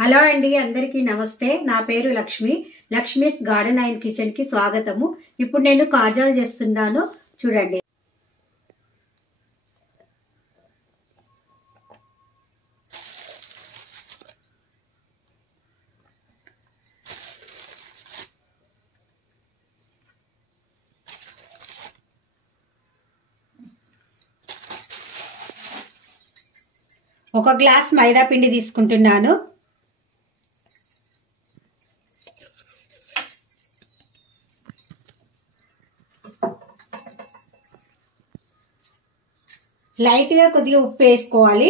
Hello అండి, అందరికీ నమస్తే. నా పేరు Lakshmi. Lakshmi's garden and kitchen కి స్వాగతము. ఇప్పుడు నేను కాజాలు చేస్తున్నాను, చూడండి. ఒక గ్లాస్ మైదా పిండి తీసుకుంటున్నాను. లైట్గా కొద్దిగా ఉప్పు వేసుకోవాలి.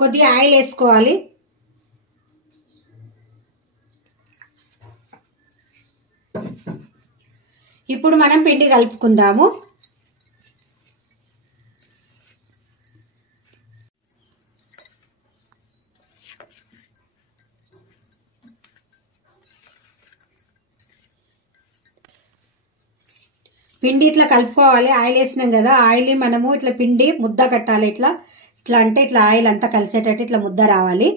కొద్దిగా ఆయిల్ వేసుకోవాలి. ఇప్పుడు మనం పిండి కలుపుకుందాము. పిండి ఇట్లా కలుపుకోవాలి. ఆయిల్ వేసినాం కదా, ఆయిల్ మనము ఇట్లా పిండి ముద్ద కట్టాలి. ఇట్లా ఇట్లా అంటే ఇట్లా ఆయిల్ అంతా కలిసేటట్టు ఇట్లా ముద్ద రావాలి.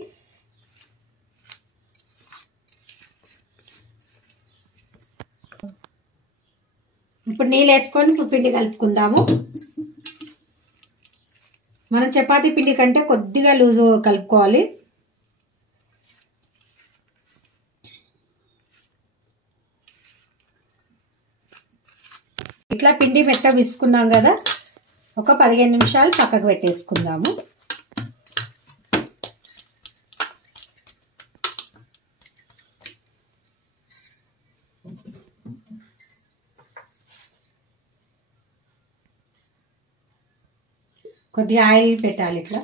ఇప్పుడు నీళ్ళు వేసుకొని పిండి కలుపుకుందాము. మనం చపాతీ పిండి కంటే కొద్దిగా లూజు కలుపుకోవాలి. ఇట్లా పిండి మెత్త విసుకున్నాం కదా, ఒక 15 నిమిషాలు పక్కకు పెట్టేసుకుందాము. కొద్దిగా ఆయిల్ పెట్టాలి. ఇట్లా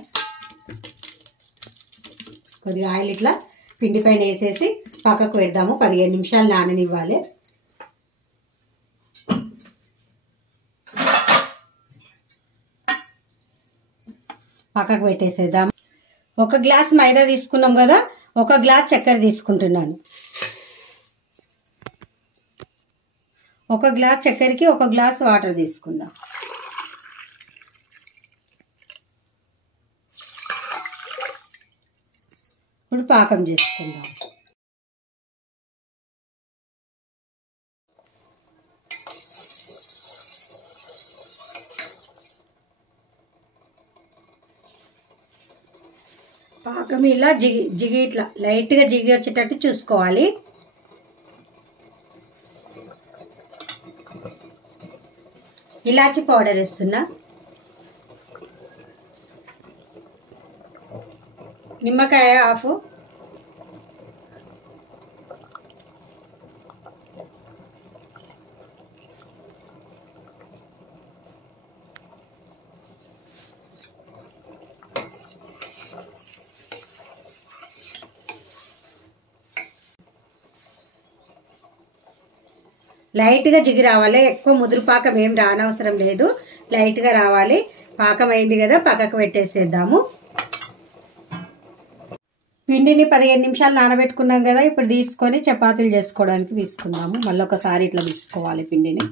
కొద్దిగా ఆయిల్ ఇట్లా పిండి పైన వేసేసి పక్కకు పెడదాము. 15 నిమిషాలు నాననివ్వాలి. పక్కకు పెట్టేసేద్దాం. ఒక గ్లాస్ మైదా తీసుకున్నాం కదా, ఒక గ్లాస్ చక్కెర తీసుకుంటున్నాను. ఒక గ్లాస్ చక్కెరకి ఒక గ్లాస్ వాటర్ తీసుకుందాం. ఇప్పుడు పాకం చేసుకుందాం. పాకం ఇలా జిగి ఇట్లా లైట్గా జిగి వచ్చేటట్టు చూసుకోవాలి. ఇలాచి పౌడర్ వేస్తున్నా. నిమ్మకాయ హాఫ్. లైట్గా జిగి రావాలి. ఎక్కువ ముదురు పాకం ఏం రానవసరం లేదు, లైట్గా రావాలి. పాకం అయింది కదా, పక్కకు పెట్టేసేద్దాము. పిండిని 15 నిమిషాలు నానబెట్టుకున్నాం కదా, ఇప్పుడు తీసుకొని చపాతీలు చేసుకోవడానికి తీసుకుందాము. మళ్ళీ ఒకసారి ఇట్లా తీసుకోవాలి పిండిని.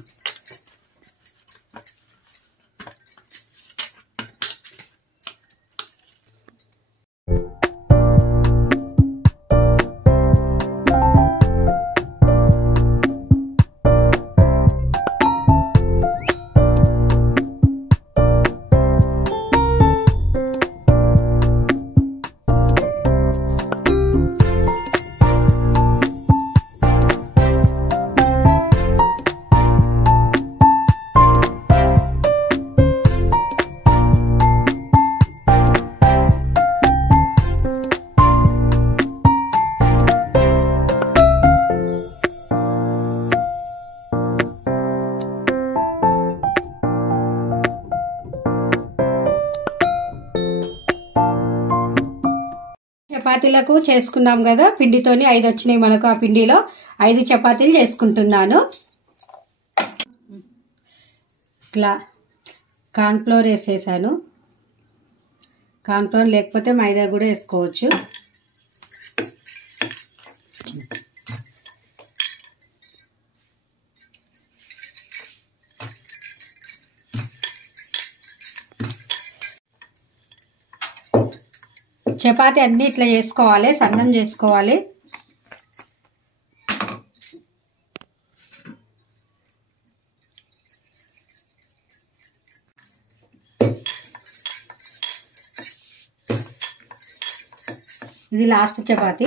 చపాతీలకు చేసుకున్నాం కదా, పిండితోని 5 వచ్చినాయి మనకు. ఆ పిండిలో 5 చపాతీలు చేసుకుంటున్నాను. ఇట్లా కార్న్ఫ్లోర్ వేసేసాను. కార్న్ఫ్లోర్ లేకపోతే మైదా కూడా వేసుకోవచ్చు. చపాతీ అన్నీ ఇట్లా చేసుకోవాలి, సన్నం చేసుకోవాలి. ఇది లాస్ట్ చపాతీ.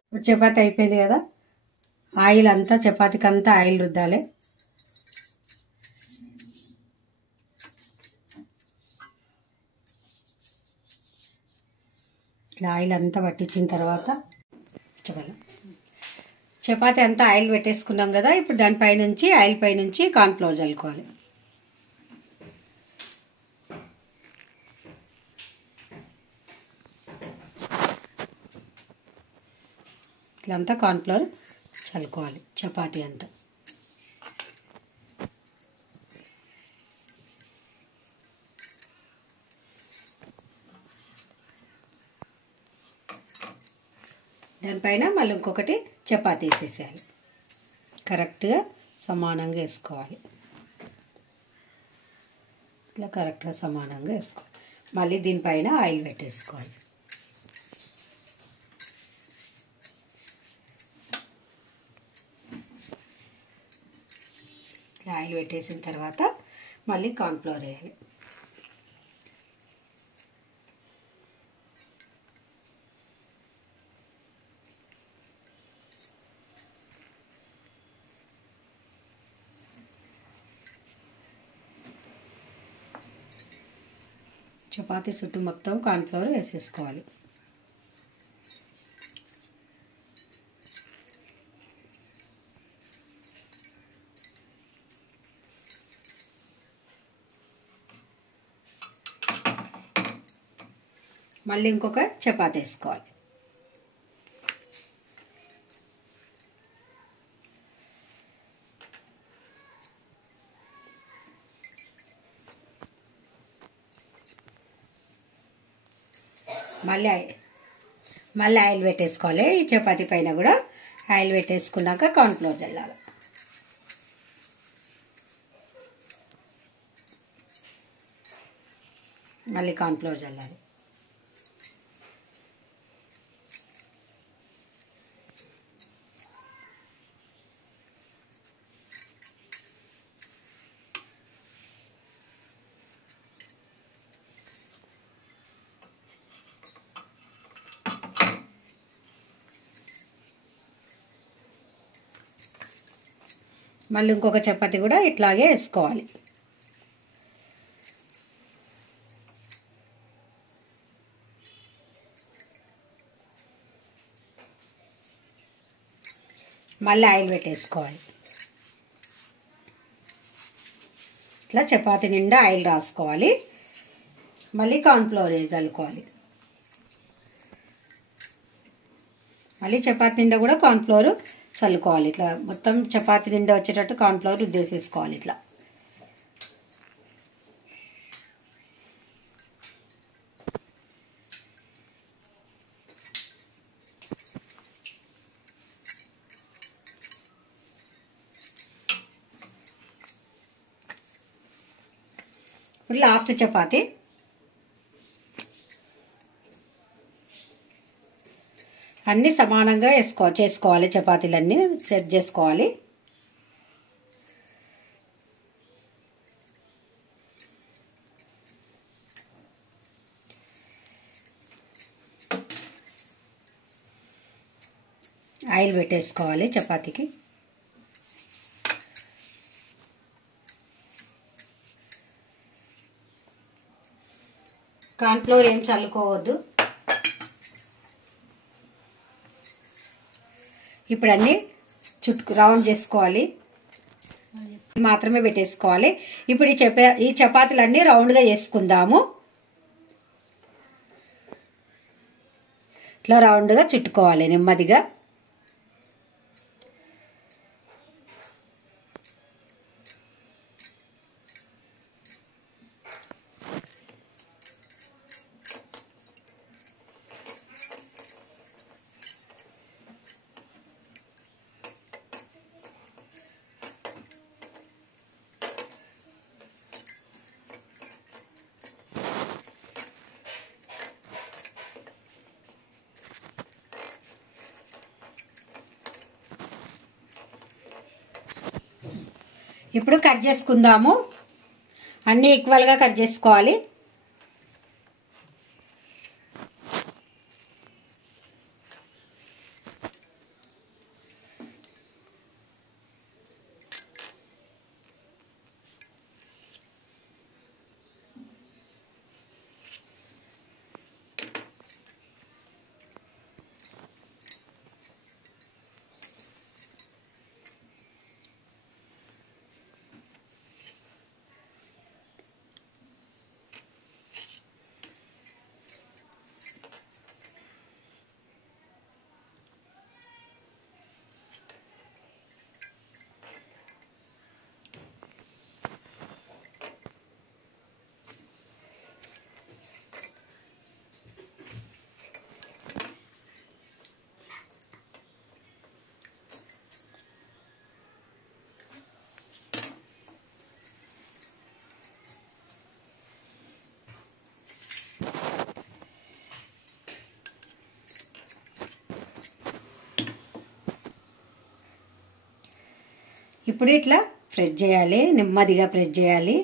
ఇప్పుడు చపాతీ అయిపోయింది కదా, ఆయిల్ అంతా చపాతీకి అంతా ఆయిల్ రుద్దాలి. ఇట్లా ఆయిల్ అంతా పట్టించిన తర్వాత చపాతీ అంతా ఆయిల్ పెట్టేసుకున్నాం కదా, ఇప్పుడు దానిపైనుంచి ఆయిల్ పైనుంచి కార్న్ఫ్లోర్ చల్లుకోవాలి. ఇట్లా అంతా కార్న్ఫ్లోర్ చల్లుకోవాలి చపాతీ అంతా. దానిపైన మళ్ళీ ఇంకొకటి చపాతీ వేసేసేయాలి. కరెక్ట్గా సమానంగా వేసుకోవాలి. ఇట్లా కరెక్ట్గా సమానంగా వేసుకోవాలి. మళ్ళీ దీనిపైన ఆయిల్ పెట్టేసుకోవాలి. ఆయిల్ పెట్టేసిన తర్వాత మళ్ళీ కార్న్ఫ్లోర్ వేయాలి. చపాతీ చుట్టూ మొత్తం కార్న్ఫ్లోర్ వేసేసుకోవాలి. మళ్ళీ ఇంకొక చపాతీ వేసుకోవాలి. మళ్ళీ ఆయిల్ పెట్టేసుకోవాలి. ఈ చపాతీ పైన కూడా ఆయిల్ పెట్టేసుకున్నాక కార్న్ఫ్లోర్ చల్లాలి. మళ్ళీ కార్న్ఫ్లోర్ చల్లాలి. మళ్ళీ ఇంకొక చపాతీ కూడా ఇట్లాగే వేసుకోవాలి. మళ్ళీ ఆయిల్ పెట్టేసుకోవాలి. ఇట్లా చపాతీ నిండా ఆయిల్ రాసుకోవాలి. మళ్ళీ కార్న్ఫ్లోర్ వేసి చల్లుకోవాలి. మళ్ళీ చపాతీ నిండా కూడా కార్న్ఫ్లోర్ చల్లుకోవాలి. ఇట్లా మొత్తం చపాతీ నిండా వచ్చేటట్టు కార్న్ఫ్లోర్ రుద్దేసేసుకోవాలి. ఇట్లా ఇప్పుడు లాస్ట్ చపాతీ. అన్నీ సమానంగా చేసుకోవాలి. చపాతీలన్నీ సెట్ చేసుకోవాలి. ఆయిల్ పెట్టేసుకోవాలి చపాతీకి. కార్న్ఫ్లోర్ ఏం చల్లుకోవద్దు. ఇప్పుడు అన్నీ రౌండ్ చేసుకోవాలి. మాత్రమే పెట్టేసుకోవాలి. ఇప్పుడు ఈ చపాతీలన్నీ రౌండ్గా చేసుకుందాము. ఇట్లా రౌండ్గా చుట్టుకోవాలి నెమ్మదిగా. ఇప్పుడు కట్ చేసుకుందాము. అన్నీ ఈక్వల్గా కట్ చేసుకోవాలి. ఇప్పుడు ఇట్లా ప్రెస్ చేయాలి, నెమ్మదిగా ప్రెస్ చేయాలి.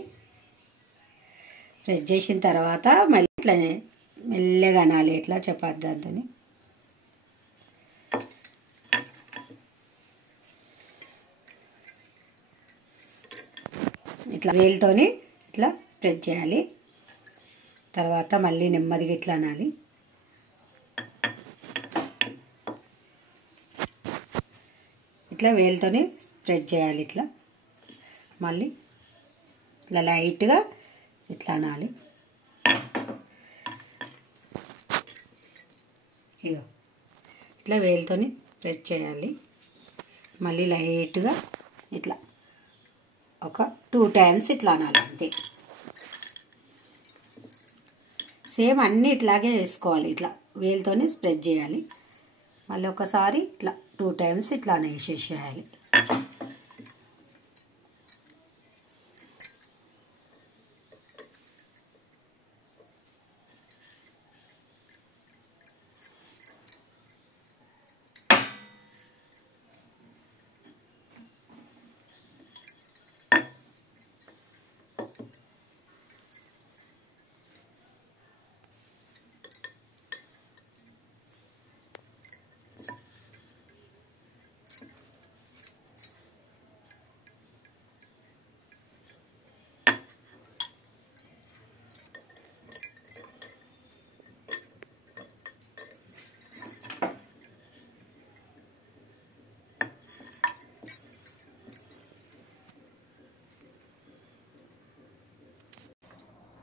ప్రెస్ చేసిన తర్వాత మళ్ళీ ఇట్లా మెల్లగా అనాలి, ఇట్లా చపాతీ దాంతో. ఇట్లా వేలుతోని ఇట్లా ప్రెస్ చేయాలి. తర్వాత మళ్ళీ నెమ్మదిగా ఇట్లా అనాలి. ఇట్లా వేలుతోని ప్రెస్ చేయాలి. ఇట్లా మళ్ళీ ఇట్లా లైట్గా ఇట్లా అనాలి. ఇగో ఇట్లా వేలుతోని ప్రెస్ చేయాలి. మళ్ళీ లైట్గా ఇట్లా ఒక 2 టైమ్స్ ఇట్లా అనాలి, అంతే. సేమ్ అన్నీ ఇట్లాగే వేసుకోవాలి. ఇట్లా వేలుతోని స్ప్రెడ్ చేయాలి. మళ్ళీ ఒకసారి ఇట్లా 2 టైమ్స్ ఇట్లా వేసేసేయాలి.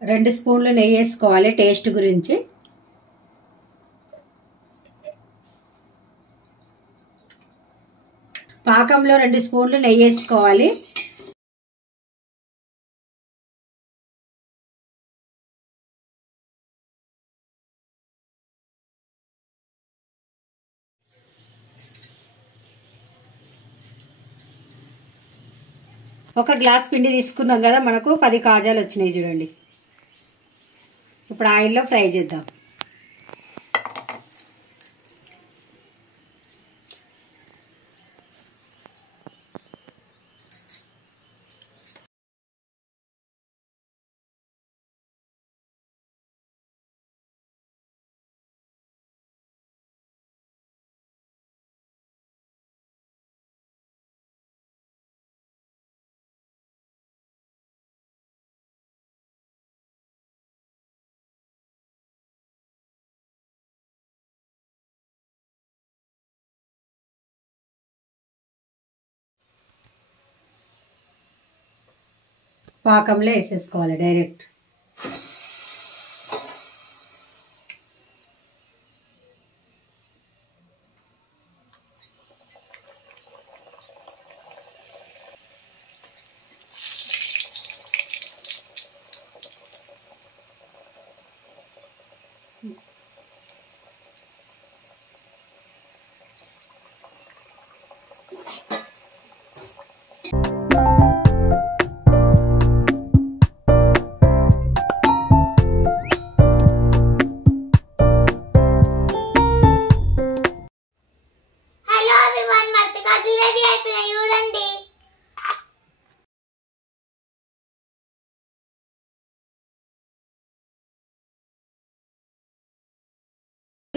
రెండు స్పూన్లు నెయ్యి వేసుకోవాలి టేస్ట్ గురించి. పాకంలో 2 స్పూన్లు నెయ్యి వేసుకోవాలి. ఒక గ్లాస్ పిండి తీసుకున్నాం కదా, మనకు 10 కాజాలు వచ్చినాయి చూడండి. ఇప్పుడు ఆయిల్లో ఫ్రై చేద్దాం. పాకంలో వేసేసుకోవాలి డైరెక్ట్.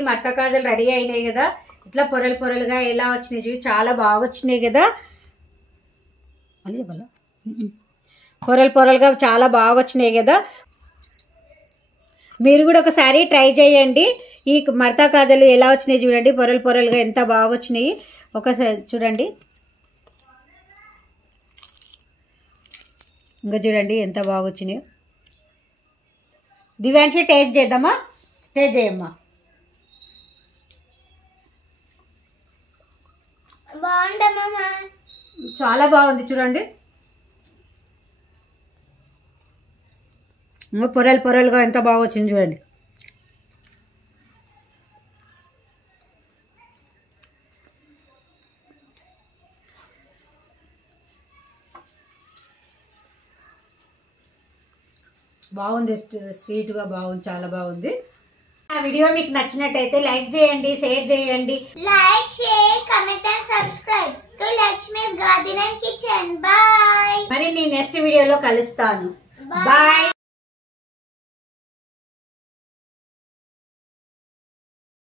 మడత కాజలు రెడీ అయినాయి కదా, ఇట్లా పొరలు పొరలుగా ఎలా వచ్చినాయి చూసి, చాలా బాగా వచ్చినాయి కదా. మళ్ళీ చెప్పాలా? పొరలు పొరలుగా చాలా బాగా వచ్చినాయి కదా. మీరు కూడా ఒకసారి ట్రై చేయండి. ఈ మడత కాజలు ఎలా వచ్చినాయి చూడండి, పొరలు పొరలుగా ఎంత బాగా వచ్చినాయి. ఒకసారి చూడండి, ఇంకా చూడండి ఎంత బాగా వచ్చినాయి. దివ్యాంశి టేస్ట్ చేద్దామా? టేస్ట్ చేయమ్మా. బాగుందమ్మా, చాలా బాగుంది చూడండి. పొరలు పొరలుగా ఎంత బాగా వచ్చింది చూడండి. బాగుంది, స్వీట్గా బాగుంది, చాలా బాగుంది. ఆ వీడియో మీకు నచ్చినట్టయితే లైక్ చేయండి, షేర్ చేయండి. Like, share, comment and subscribe to Lakshmi's garden and kitchen. Bye. మరి నేను నెక్స్ట్ వీడియోలో కలుస్తాను. బాయ్.